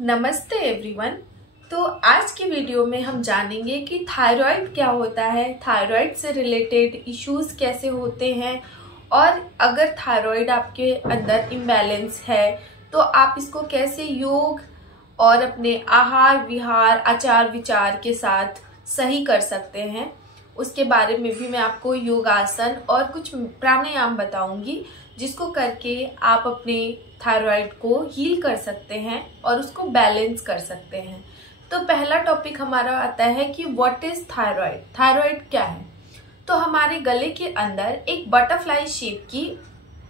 नमस्ते एवरीवन। तो आज की वीडियो में हम जानेंगे कि थायराइड क्या होता है, थायराइड से रिलेटेड इश्यूज कैसे होते हैं और अगर थायराइड आपके अंदर इम्बैलेंस है तो आप इसको कैसे योग और अपने आहार विहार आचार विचार के साथ सही कर सकते हैं। उसके बारे में भी मैं आपको योगासन और कुछ प्राणायाम बताऊंगी जिसको करके आप अपने थायराइड को हील कर सकते हैं और उसको बैलेंस कर सकते हैं। तो पहला टॉपिक हमारा आता है कि व्हाट इज थायराइड। थायराइड क्या है? तो हमारे गले के अंदर एक बटरफ्लाई शेप की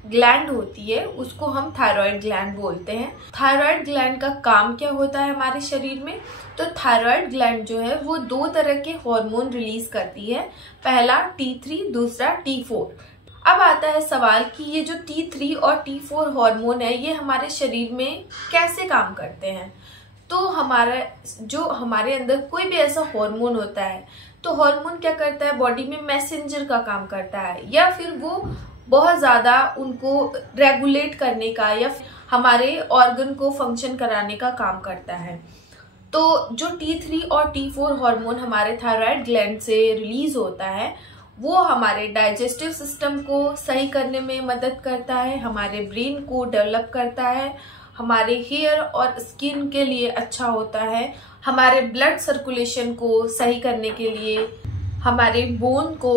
ग्लैंड होती है, उसको हम थायराइड ग्लैंड बोलते हैं। थायराइड ग्लैंड का काम क्या होता है हमारे शरीर में? तो थायराइड ग्लैंड जो है वो दो तरह के हार्मोन रिलीज करती है, पहला T3, दूसरा T4। अब आता है सवाल कि ये जो T3 और T4 हार्मोन है ये हमारे शरीर में कैसे काम करते हैं। तो हमारे अंदर कोई भी ऐसा हार्मोन होता है तो हार्मोन क्या करता है, बॉडी में मैसेंजर का काम करता है या फिर वो बहुत ज्यादा उनको रेगुलेट करने का या हमारे ऑर्गन को फंक्शन कराने का काम करता है। तो जो T3 और T4 हार्मोन हमारे थायराइड ग्लैंड से रिलीज होता है वो हमारे डाइजेस्टिव सिस्टम को सही करने में मदद करता है, हमारे ब्रेन को डेवलप करता है, हमारे हेयर और स्किन के लिए अच्छा होता है, हमारे ब्लड सर्कुलेशन को सही करने के लिए, हमारे बोन को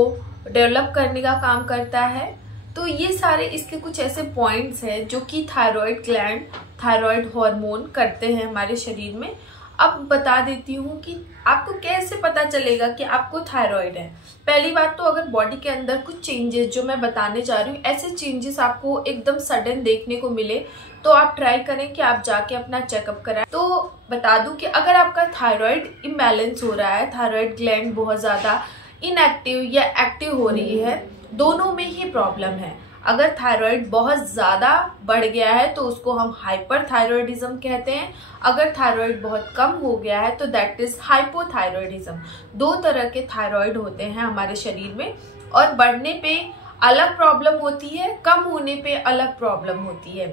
डेवलप करने का काम करता है। तो ये सारे इसके कुछ ऐसे पॉइंट्स हैं जो कि थायराइड ग्लैंड, थायराइड हार्मोन करते हैं हमारे शरीर में। अब बता देती हूँ कि आपको कैसे पता चलेगा कि आपको थायराइड है। पहली बात तो अगर बॉडी के अंदर कुछ चेंजेस जो मैं बताने जा रही हूँ ऐसे चेंजेस आपको एकदम सडन देखने को मिले तो आप ट्राई करें कि आप जाके अपना चेकअप कराएं। तो बता दूं कि अगर आपका थायराइड इम्बैलेंस हो रहा है, थायराइड ग्लैंड बहुत ज्यादा इनएक्टिव या एक्टिव हो रही है, दोनों में ही प्रॉब्लम है। अगर थायराइड बहुत ज्यादा बढ़ गया है तो उसको हम हाइपरथायरॉयडिज्म कहते हैं, अगर थायराइड बहुत कम हो गया है तो दैट इज हाइपोथायरॉयडिज्म। दो तरह के थायराइड होते हैं हमारे शरीर में और बढ़ने पे अलग प्रॉब्लम होती है, कम होने पे अलग प्रॉब्लम होती है।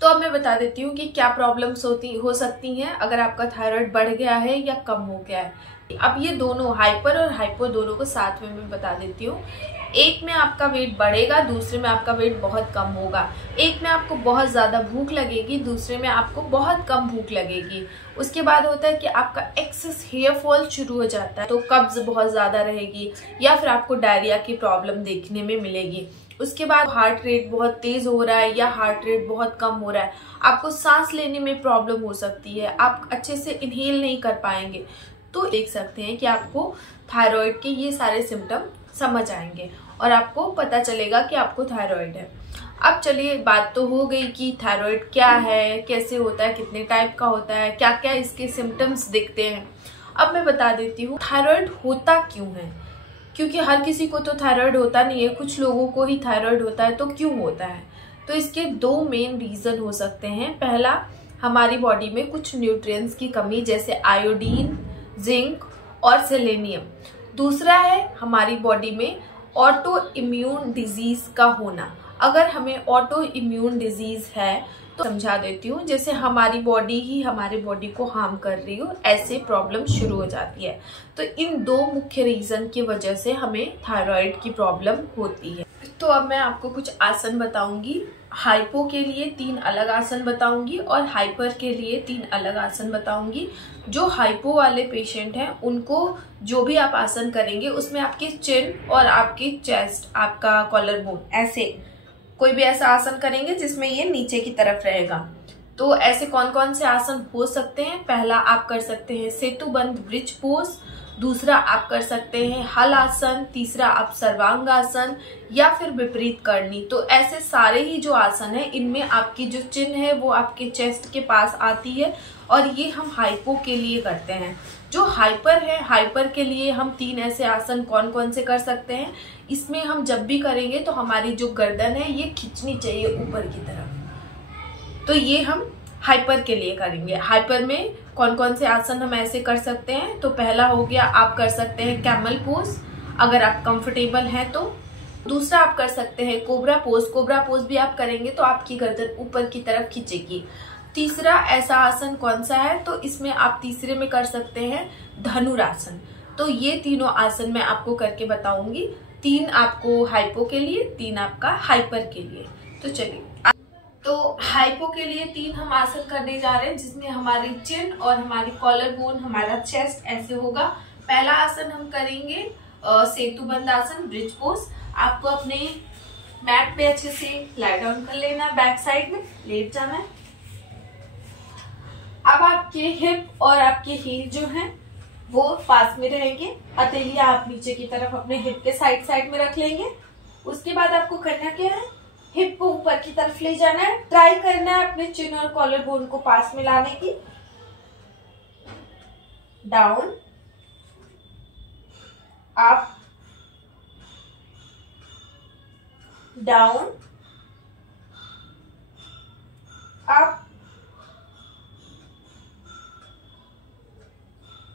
तो अब मैं बता देती हूँ कि क्या प्रॉब्लम्स हो सकती हैं अगर आपका थायराइड बढ़ गया है या कम हो गया है। अब ये दोनों हाइपर और हाइपो दोनों को साथ में मैं बता देती हूँ। एक में आपका वेट बढ़ेगा, दूसरे में आपका वेट बहुत कम होगा। एक में आपको बहुत ज्यादा भूख लगेगी, दूसरे में आपको बहुत कम भूख लगेगी। उसके बाद होता है कि आपका एक्सेस हेयर फॉल शुरू हो जाता है, तो कब्ज बहुत ज्यादा रहेगी या फिर आपको डायरिया की प्रॉब्लम देखने में मिलेगी। उसके बाद हार्ट रेट बहुत तेज हो रहा है या हार्ट रेट बहुत कम हो रहा है, आपको सांस लेने में प्रॉब्लम हो सकती है, आप अच्छे से इनहेल नहीं कर पाएंगे। तो देख सकते हैं कि आपको थायराइड के ये सारे सिम्टम समझ आएंगे और आपको पता चलेगा कि आपको थायराइड है। अब चलिए, बात तो हो गई कि थायराइड क्या है, कैसे होता है, कितने टाइप का होता है, क्या क्या इसके सिम्टम्स दिखते हैं। अब मैं बता देती हूँ थायराइड होता क्यों है, क्योंकि हर किसी को तो थायराइड होता नहीं है, कुछ लोगों को ही थायराइड होता है। तो क्यों होता है? तो इसके दो मेन रीजन हो सकते हैं। पहला, हमारी बॉडी में कुछ न्यूट्रिएंट्स की कमी जैसे आयोडीन, जिंक और सेलेनियम। दूसरा है हमारी बॉडी में ऑटो इम्यून डिजीज का होना। अगर हमें ऑटो इम्यून डिजीज है तो समझा देती हूँ, जैसे हमारी बॉडी ही हमारे बॉडी को हार्म कर रही हो, ऐसे प्रॉब्लम शुरू हो जाती है। तो इन दो मुख्य रीजन की वजह से हमें थायराइड की प्रॉब्लम होती है। तो अब मैं आपको कुछ आसन बताऊंगी। हाइपो के लिए 3 अलग आसन बताऊंगी और हाइपर के लिए 3 अलग आसन बताऊंगी। जो हाइपो वाले पेशेंट हैं उनको जो भी आप आसन करेंगे उसमें आपकी चिन और आपकी चेस्ट, आपका कॉलर बोन, ऐसे कोई भी ऐसा आसन करेंगे जिसमें ये नीचे की तरफ रहेगा। तो ऐसे कौन कौन से आसन हो सकते हैं? पहला आप कर सकते हैं सेतुबंध ब्रिज पोज, दूसरा आप कर सकते हैं हल आसन, तीसरा आप सर्वांगासन या फिर विपरीत करनी। तो ऐसे सारे ही जो आसन है इनमें आपकी जो चिन्ह है वो आपके चेस्ट के पास आती है और ये हम हाइपो के लिए करते हैं। जो हाइपर है, हाइपर के लिए हम 3 ऐसे आसन कौन कौन से कर सकते हैं। इसमें हम जब भी करेंगे तो हमारी जो गर्दन है ये खिंचनी चाहिए ऊपर की तरफ। तो ये हम हाइपर के लिए करेंगे। हाइपर में कौन कौन से आसन हम ऐसे कर सकते हैं? तो पहला हो गया, आप कर सकते हैं कैमल पोज अगर आप कंफर्टेबल हैं तो। दूसरा आप कर सकते हैं कोबरा पोज। कोबरा पोज भी आप करेंगे तो आपकी गर्दन ऊपर की तरफ खींचेगी। तीसरा ऐसा आसन कौन सा है, तो इसमें आप तीसरे में कर सकते हैं धनुरासन। तो ये तीनों आसन मैं आपको करके बताऊंगी, 3 आपको हाइपो के लिए, 3 आपका हाइपर के लिए। तो चलिए, तो हाइपो के लिए 3 हम आसन करने जा रहे हैं, जिसमें हमारी चिन और हमारी कॉलर बोन, हमारा चेस्ट ऐसे होगा। पहला आसन हम करेंगे सेतुबंद आसन, ब्रिज पोज। आपको अपने मैट पे अच्छे से लाई डाउन कर लेना है, बैक साइड में लेट जाना है। अब आपके हिप और आपके हील जो हैं वो पास में रहेंगे। हथेलियां आप नीचे की तरफ अपने हिप के साइड में रख लेंगे। उसके बाद आपको करना क्या है, हिप को ऊपर की तरफ ले जाना है। ट्राई करना है अपने चिन और कॉलर बोन को पास में लाने की। Down, up, down, up,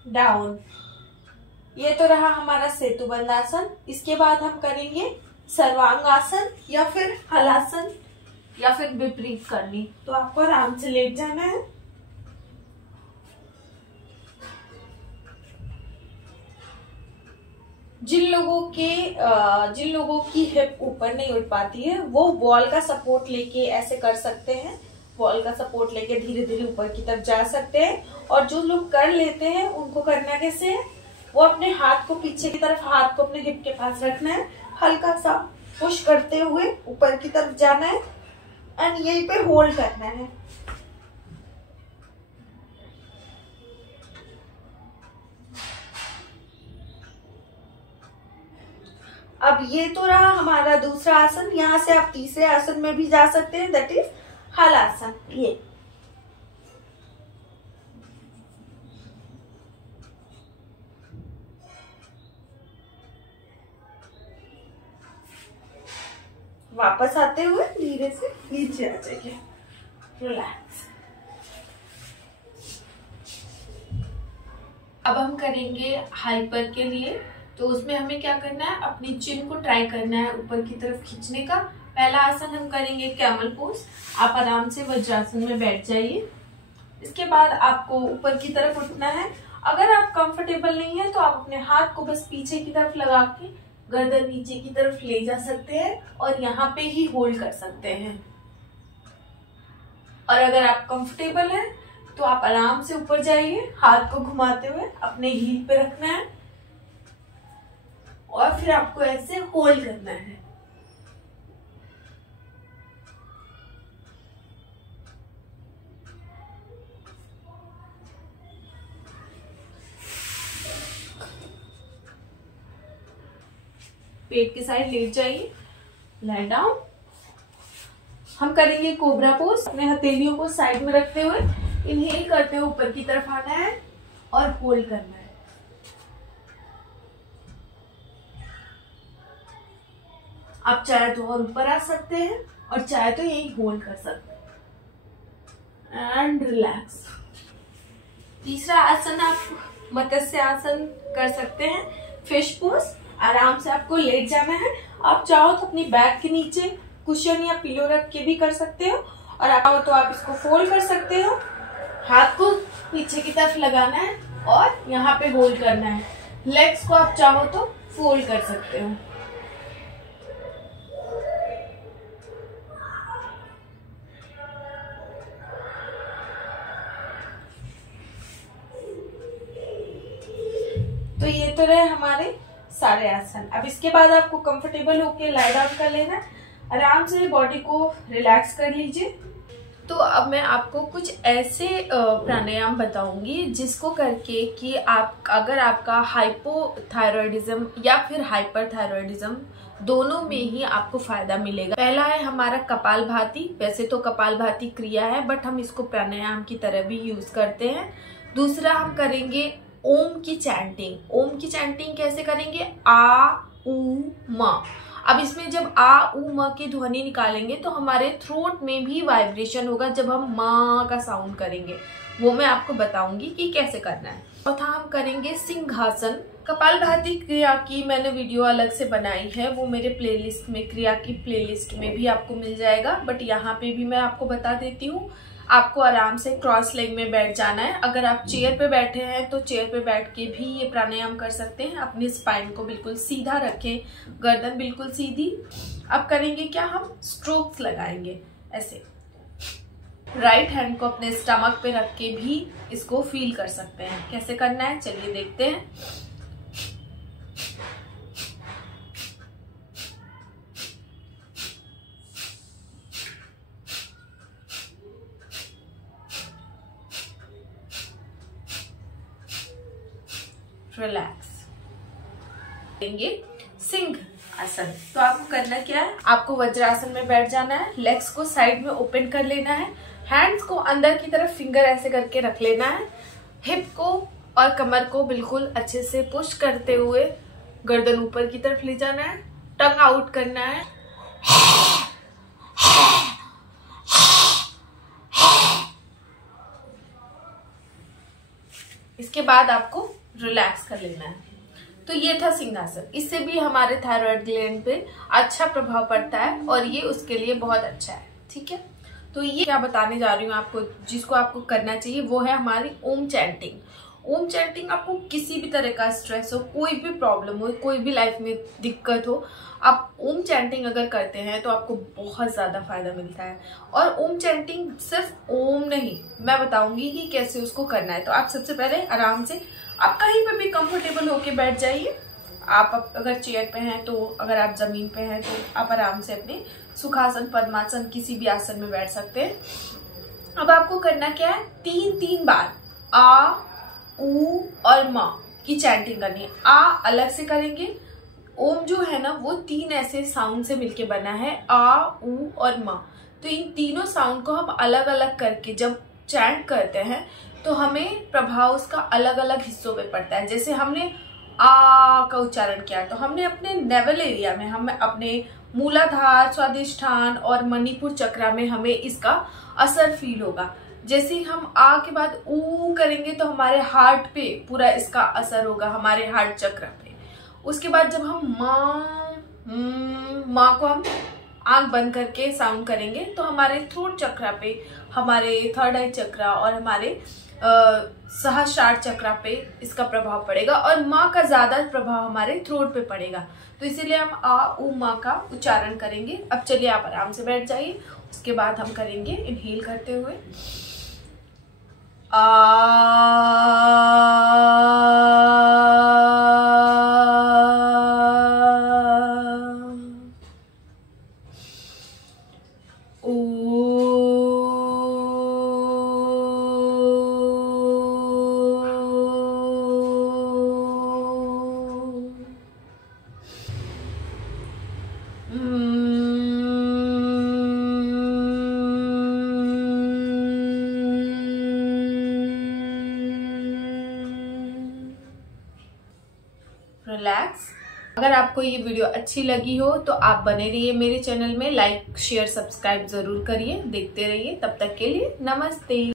down. ये तो रहा हमारा सेतुबंद आसन। इसके बाद हम करेंगे सर्वांग आसन या फिर हलासन या फिर विपरीत करनी। तो आपको आराम से लेट जाना है। जिन लोगों की हिप ऊपर नहीं उठ पाती है वो वॉल का सपोर्ट लेके ऐसे कर सकते हैं। वॉल का सपोर्ट लेके धीरे धीरे ऊपर की तरफ जा सकते हैं। और जो लोग कर लेते हैं उनको करना कैसे है, वो अपने हाथ को पीछे की तरफ, हाथ को अपने हिप के पास रखना है, हल्का सा पुश करते हुए ऊपर की तरफ जाना है एंड यहीं पे होल्ड करना है। अब ये तो रहा हमारा दूसरा आसन। यहाँ से आप तीसरे आसन में भी जा सकते हैं, दैट इज हलासन। ये वापस आते हुए धीरे से नीचे आ जाइए, रिलैक्स। अब हम करेंगे हाइपर के लिए। तो उसमें हमें क्या करना है, अपनी चिन को ट्राई करना है ऊपर की तरफ खींचने का। पहला आसन हम करेंगे कैमल पोज। आप आराम से वज्रासन में बैठ जाइए। इसके बाद आपको ऊपर की तरफ उठना है। अगर आप कंफर्टेबल नहीं है तो आप अपने हाथ को बस पीछे की तरफ लगा के गर्दन नीचे की तरफ ले जा सकते हैं और यहाँ पे ही होल्ड कर सकते हैं। और अगर आप कंफर्टेबल हैं तो आप आराम से ऊपर जाइए, हाथ को घुमाते हुए अपने हील पे रखना है और फिर आपको ऐसे होल्ड करना है। पेट के साइड लेट जाइए, लाई डाउन। हम करेंगे कोबरा पोज। अपने हथेलियों को साइड में रखते हुए इनहेल करते हुए ऊपर की तरफ आना है और होल्ड करना है। आप चाहे तो और ऊपर आ सकते हैं और चाहे तो यही होल्ड कर सकते हैं एंड रिलैक्स। तीसरा आसन आप मत्स्य आसन कर सकते हैं, फिश पोज। आराम से आपको लेट जाना है। आप चाहो तो अपनी बैक के नीचे कुशन या पिलो रख के भी कर सकते हो और आप चाहो तो आप इसको फोल्ड कर सकते हो। हाथ को पीछे की तरफ लगाना है और यहाँ पे होल्ड करना है। लेग्स को आप चाहो तो फोल्ड कर सकते हो। तो ये तो रहे हमारे सारे आसन। अब इसके बाद आपको कंफर्टेबल होके लाई डाउन कर लेना, आराम से बॉडी को रिलैक्स कर लीजिए। तो अब मैं आपको कुछ ऐसे प्राणायाम बताऊंगी जिसको करके कि आप, अगर आपका हाइपोथायरॉयडिज्म या फिर हाइपरथायरॉयडिज्म दोनों में ही आपको फायदा मिलेगा। पहला है हमारा कपालभाति। वैसे तो कपालभाति क्रिया है बट हम इसको प्राणायाम की तरह भी यूज करते हैं। दूसरा हम करेंगे ओम की चैंटिंग। ओम की चैंटिंग कैसे करेंगे, आ उ म। अब इसमें जब आ उ म की ध्वनि निकालेंगे तो हमारे थ्रोट में भी वाइब्रेशन होगा जब हम माँ का साउंड करेंगे। वो मैं आपको बताऊंगी कि कैसे करना है। चौथा हम करेंगे सिंहासन। कपालभाति क्रिया की मैंने वीडियो अलग से बनाई है, वो मेरे प्लेलिस्ट में, क्रिया की प्लेलिस्ट में भी आपको मिल जाएगा, बट यहाँ पे भी मैं आपको बता देती हूँ। आपको आराम से क्रॉस लेग में बैठ जाना है। अगर आप चेयर पे बैठे हैं तो चेयर पे बैठ के भी ये प्राणायाम कर सकते हैं। अपनी स्पाइन को बिल्कुल सीधा रखें, गर्दन बिल्कुल सीधी। अब करेंगे क्या, हम स्ट्रोक्स लगाएंगे ऐसे। राइट हैंड को अपने स्टमक पे रख के भी इसको फील कर सकते हैं। कैसे करना है चलिए देखते हैं। रिलैक्स लेंगे सिंह आसन। तो आपको करना क्या है, आपको वज्रासन में बैठ जाना है। लेग्स को साइड में ओपन कर लेना है। हैंड्स को अंदर की तरफ फिंगर ऐसे करके रख लेना है। हिप को और कमर को बिल्कुल अच्छे से पुश करते हुए गर्दन ऊपर की तरफ ले जाना है। टंग आउट करना है। इसके बाद आपको रिलैक्स कर लेना है। तो ये था सिंहासन। इससे भी हमारे थायराइड ग्लैंड पे अच्छा प्रभाव पड़ता है और ये उसके लिए बहुत अच्छा है। ठीक है, तो ये क्या बताने जा रही हूँ आपको, जिसको आपको करना चाहिए वो है हमारी ओम चैंटिंग। ओम चैंटिंग आपको किसी भी तरह का स्ट्रेस हो, कोई भी प्रॉब्लम हो, कोई भी लाइफ में दिक्कत हो, आप ओम चैंटिंग अगर करते हैं तो आपको बहुत ज्यादा फायदा मिलता है। और ओम चैंटिंग सिर्फ ओम नहीं, मैं बताऊंगी कि कैसे उसको करना है। तो आप सबसे पहले आराम से आप कहीं पे भी कंफर्टेबल होके बैठ जाइए। आप अगर चेयर पे हैं तो, अगर आप जमीन पे हैं तो आप आराम से अपने सुखासन, पद्मासन, किसी भी आसन में बैठ सकते हैं। अब आपको करना क्या है, 3 बार आ, ऊ और मा की चैंटिंग करनी है। आ अलग से करेंगे। ओम जो है ना वो 3 ऐसे साउंड से मिलके बना है, आ, ऊ और मा। तो इन तीनों साउंड को हम अलग अलग करके जब चैंट करते हैं तो हमें प्रभाव उसका अलग अलग हिस्सों में पड़ता है। जैसे हमने आ का उच्चारण किया तो हमने अपने नेवल एरिया में, हम अपने मूलाधार, स्वादिष्ठान और मणिपुर चक्रा में हमें इसका असर फील होगा। जैसे ही हम आ के बाद ऊ करेंगे तो हमारे हार्ट पे पूरा इसका असर होगा, हमारे हार्ट चक्र पे। उसके बाद जब हम माँ को हम आंख बंद करके साउंड करेंगे तो हमारे थ्रोट चक्रा पे, हमारे थर्ड आई चक्रा और हमारे सहस्रार चक्रा पे इसका प्रभाव पड़ेगा। और माँ का ज्यादा प्रभाव हमारे थ्रोट पे पड़ेगा। तो इसीलिए हम आ, ऊ, माँ का उच्चारण करेंगे। अब चलिए आप आराम से बैठ जाइए। उसके बाद हम करेंगे इनहेल करते हुए रिलैक्स। अगर आपको ये वीडियो अच्छी लगी हो तो आप बने रहिए मेरे चैनल में, लाइक शेयर सब्सक्राइब जरूर करिए, देखते रहिए। तब तक के लिए नमस्ते।